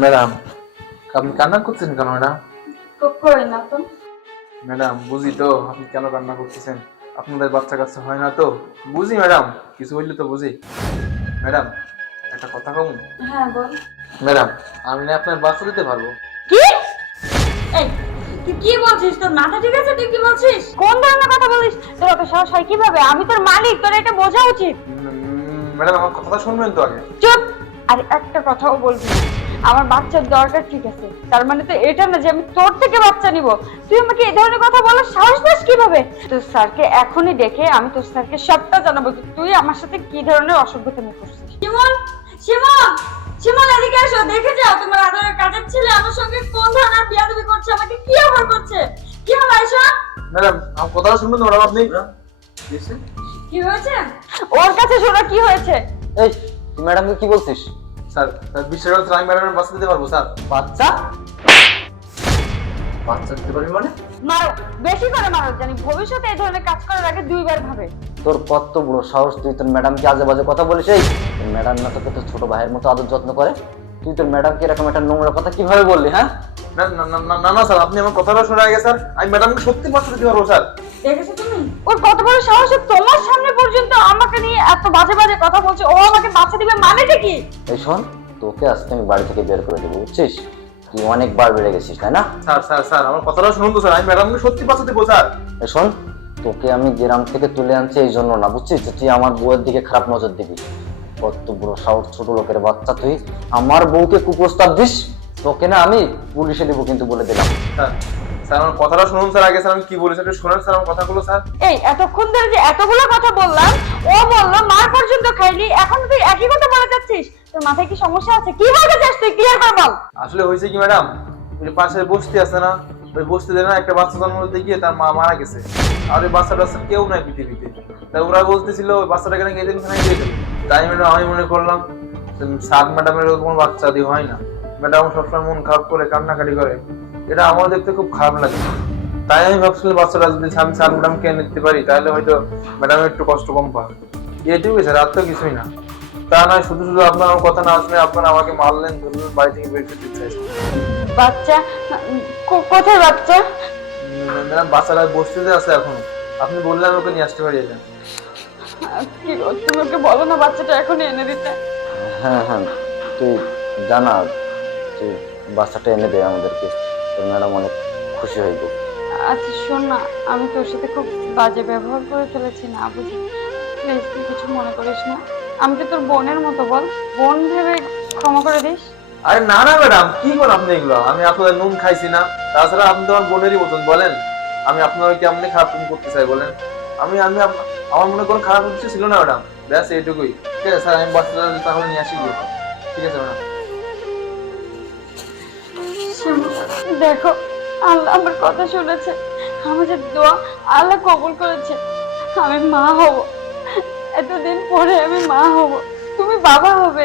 Madam আপনি কান্না করছেন কেন ম্যাডাম কই না তো। ম্যাডাম বুঝি তো আপনি কেন কান্না করতেছেন? আপনাদের বাচ্চা কাচ্চা হয় না তো? বুঝি ম্যাডাম কিছু বললে তো বুঝি। ম্যাডাম একটা কথা কম? হ্যাঁ বল। ম্যাডাম আমি না আপনার বাচ্চা দিতে পারব। কি? এই তুই কি বলছিস? তোর মাথা ঠিক আছে? তুই কি বলছিস? কোন ধরনের কথা বলিস? তোর অত সাহস হয় কীভাবে? আমি তোর মালিক তোর এটা বোঝা উচিত। ম্যাডাম আমার কথাটা শুনবেন তো আগে। চুপ! আর একটা কথাও বলবি না। আমার বাচ্চার দরকার ঠিক আছে। তার মানে তো এটা না যে আমি তোর থেকে বাচ্চা নিব। তুই আমাকে এই ধরনের কথা বলার সাহস পাস কীভাবে? তোর স্যারকে এখনই দেখে আমি তোর স্যারকে সবটা জানাব যে তুই আমার সাথে কি ধরনের অসভ্যতামি করছিস। শিমন শিমন শিমন এদিকে এসো দেখে যাও তোমার আদরের কাজের ছেলে আমার সঙ্গে কোন ধরনের বিয়াদবি করছে আমাকে কি অফার করছে? কি হলো আয়সা ম্যাডাম আমার কথাটা শুনবেন তো ম্যাডাম আপনি। কি হয়েছে? ওর কাছে শোনা কি হয়েছে। এই তুই ম্যাডামকে কি বলছিস? স্যার স্যার আমি ম্যাডামের বাচ্চা দিতে পারব স্যার। বাচ্চা? বাচ্চা দিতে পারবি মানে? মারো বেশি করে মারো জানি। ভবিষ্যতে এই ধরনের কাজ করার আগে দুইবার ভাবে। তোর কত বড় সাহস তুই তোর ম্যাডামকে আজে বাজে কথা বলিস এই? ম্যাডাম না তোকে তোর ছোট ভাইয়ের মতো আদর যত্ন করে? তুই তোর ম্যাডামকে এরকম একটা নোংরা কথা কীভাবে বললি হ্যাঁ? না না না না, স্যার আপনি আমার কথাটা শোনা আগে স্যার আমি ম্যাডামকে সত্যি বাচ্চা দিতে পারব স্যার। দেখেছ তুমি? ওর কত বড় সাহস তোমার সামনে পর্যন্ত আমাকে নিয়ে এত বাজে বাজে কথা বলছে ও আমাকে বাচ্চা দিবে মানেটা কি? এই শোন তোকে আজকে আমি বাড়ি থেকে বের করে দেবো বুঝছিস? তুই অনেকবার বেড়ে গেছিস তাই না? স্যার স্যার স্যার আমার কথাটা শুনুন তো স্যার আমি ম্যাডামকে সত্যি দেবো স্যার। শোন তোকে আমি গ্রাম থেকে তুলে আনছি এই জন্য না বুঝছিস? তুই আমার বউয়ের দিকে খারাপ নজর দিবি। কত বড় সাহস ছোট লোকের বাচ্চা তুই। আমার বউকে কুপ্রস্তাব দিস তোকে না আমি পুলিশে দেবো কিন্তু বলে দিলাম। স্যার স্যার আমার কথাটা শুনুন স্যার আগে স্যার আমি কি বলেছি একটু শোনেন স্যার আমার কথাগুলো স্যার। এই এতক্ষণ ধরে যে এতগুলো কথা বললাম ও বলল মার পর্যন্ত খাইলি এখন তুই একই কথা বলে যাচ্ছিস। তোর মাথায় কি সমস্যা আছে? কি বলতে চাস তুই? ক্লিয়ার করে বল। আসলে হয়েছে কি ম্যাডাম? ওই পাশে বস্তি আছে না ওই বস্তিতে না একটা বাচ্চা জন্ম দিতে গিয়ে তার মা মারা গেছে। আর ওই বাচ্চাটা আসলে কেউ নাই পৃথিবীতে। তাই ওরা বলতেছিল ওই বাচ্চাটাকে নাকি এদিন খানে দিয়ে দেবে। তাই ম্যাডাম আমি মনে করলাম সাত ম্যাডামের কোনো বাচ্চা দিয়ে হয় না। ম্যাডাম সবসময় মন খারাপ করে কান্নাকাটি করে। এটা আমার দেখতে খুব খারাপ লাগে। তাই আমি ভাবছিলাম বাচ্চারা যদি আমি সাত ম্যাডামকে এনে দিতে পারি তাহলে হয়তো ম্যাডাম একটু কষ্ট কম পাবে। এটুকুই স্যার আর তো কিছুই না। তা নয় শুধু শুধু আপনার আমার কথা না শুনে আপনারা আমাকে মারলেন ধরলেন বাড়ি থেকে বের করে দিতে চাইছেন বাচ্চা? কোথায় বাচ্চা? ম্যাডাম বাচ্চাটা বসতে আছে এখন। আপনি বললেন ওকে নিয়ে আসতে পারি এটা কি ওকে বলো না বাচ্চাটা এখনই এনে দিতে। হ্যাঁ হ্যাঁ তুই জানা তুই বাচ্চাটা এনে দে আমাদেরকে তোর ম্যাডাম অনেক খুশি হইব আচ্ছা শোন না আমি তোর সাথে খুব বাজে ব্যবহার করে ফেলেছি না বুঝি প্লিজ তুই কিছু মনে করিস না। আমি তো তোর বোনের মতো বল? বোন ভেবে ক্ষমা করে দিস। আরে না না ম্যাডাম কি করেন আপনি এগুলো? আমি আপনাদের নুন খাইছি না। তাছাড়া আপনি তো আমার বোনেরই মতন বলেন। আমি আপনার কেমনি খারাপ তুমি করতে চাই বলেন? আমি আমি আমার মনে কোনো খারাপ কিছু ছিল না ম্যাডাম। ব্যাস এইটুকুই। ঠিক আছে স্যার আমি বাচ্চাটা তাহলে নিয়ে আসি গিয়ে। ঠিক আছে ম্যাডাম। দেখো, আল্লাহ আমার কথা শুনেছে। আমাদের দোয়া আল্লাহ কবুল করেছে। আমি মা হব। এতদিন পরে আমি মা হব। তুমি বাবা হবে।